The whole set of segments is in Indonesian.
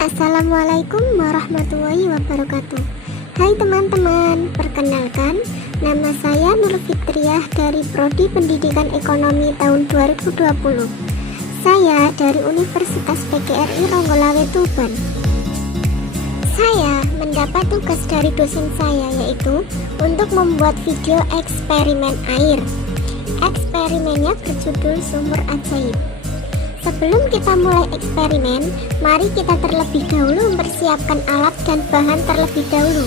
Assalamualaikum warahmatullahi wabarakatuh. Hai teman-teman, perkenalkan, nama saya Nur Fitriah dari Prodi Pendidikan Ekonomi tahun 2020. Saya dari Universitas PGRI Ronggolawe Tuban. Saya mendapat tugas dari dosen saya, yaitu untuk membuat video eksperimen air. Eksperimennya berjudul Sumur Ajaib. Sebelum kita mulai eksperimen, mari kita terlebih dahulu mempersiapkan alat dan bahan terlebih dahulu.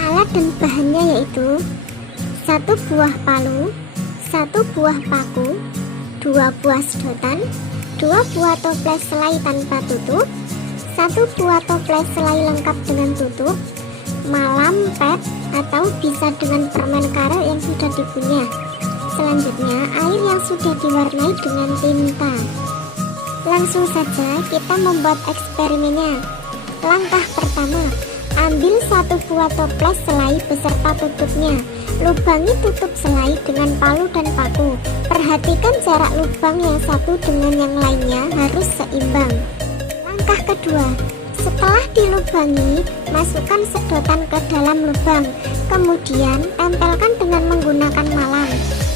Alat dan bahannya yaitu 1 buah palu, 1 buah paku, 2 buah sedotan, 2 buah toples selai tanpa tutup, 1 buah toples selai lengkap dengan tutup, malam pet atau bisa dengan permen karet yang sudah dipunya. Selanjutnya, air yang sudah diwarnai dengan tinta. Langsung saja kita membuat eksperimennya. Langkah pertama, ambil 1 buah toples selai beserta tutupnya. Lubangi tutup selai dengan palu dan paku. Perhatikan jarak lubang yang satu dengan yang lainnya harus seimbang. Langkah kedua, setelah dilubangi, masukkan sedotan ke dalam lubang. Kemudian, tempelkan dengan menggunakan malam.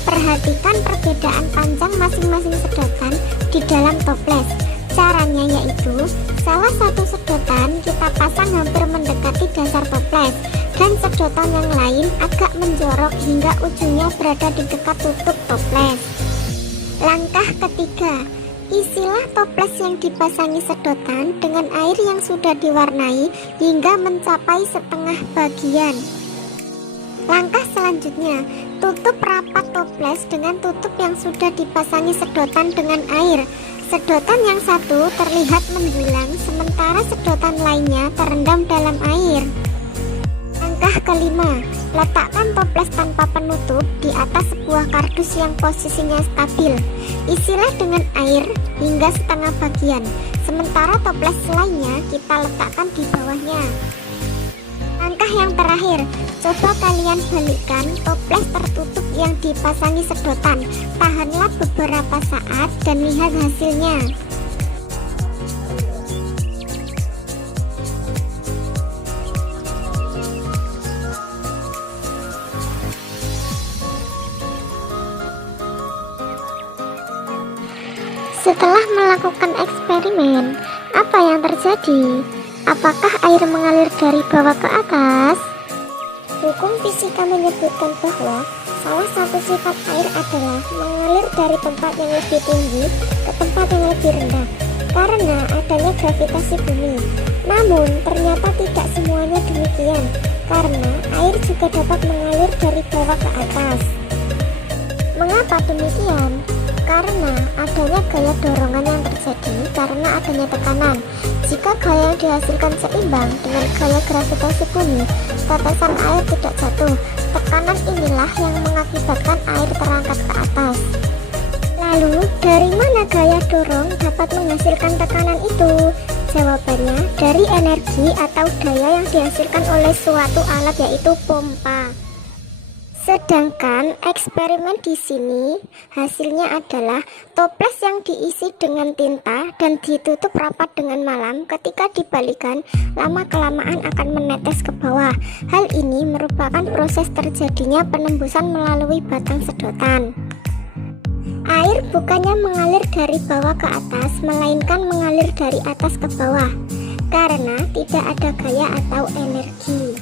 Perhatikan perbedaan panjang masing-masing sedotan di dalam toples. Caranya yaitu, salah satu sedotan kita pasang hampir mendekati dasar toples, dan sedotan yang lain agak menjorok hingga ujungnya berada di dekat tutup toples. Langkah ketiga, isilah toples yang dipasangi sedotan dengan air yang sudah diwarnai hingga mencapai setengah bagian. Langkah selanjutnya, tutup rapat toples dengan tutup yang sudah dipasangi sedotan dengan air. Sedotan yang satu terlihat menjulang, sementara sedotan lainnya terendam dalam air. Langkah kelima, letakkan toples tanpa penutup di atas sebuah kardus yang posisinya stabil. Isilah dengan air hingga setengah bagian, sementara toples lainnya kita letakkan di bawahnya. Langkah yang terakhir, coba kalian balikkan toples tertutup yang dipasangi sedotan. Tahanlah beberapa saat dan lihat hasilnya. Setelah melakukan eksperimen, apa yang terjadi? Apakah air mengalir dari bawah ke atas? Hukum fisika menyebutkan bahwa salah satu sifat air adalah mengalir dari tempat yang lebih tinggi ke tempat yang lebih rendah karena adanya gravitasi bumi. Namun ternyata tidak semuanya demikian, karena air juga dapat mengalir dari bawah ke atas. Mengapa demikian? Karena adanya gaya dorongan yang terjadi karena adanya tekanan. Jika gaya yang dihasilkan seimbang dengan gaya gravitasi bumi, tetesan air tidak jatuh. Tekanan inilah yang mengakibatkan air terangkat ke atas. Lalu, dari mana gaya dorong dapat menghasilkan tekanan itu? Jawabannya dari energi atau daya yang dihasilkan oleh suatu alat, yaitu pompa. Sedangkan eksperimen di sini hasilnya adalah toples yang diisi dengan tinta dan ditutup rapat dengan malam. Ketika dibalikan, lama-kelamaan akan menetes ke bawah. Hal ini merupakan proses terjadinya penembusan melalui batang sedotan. Air bukannya mengalir dari bawah ke atas, melainkan mengalir dari atas ke bawah karena tidak ada gaya atau energi.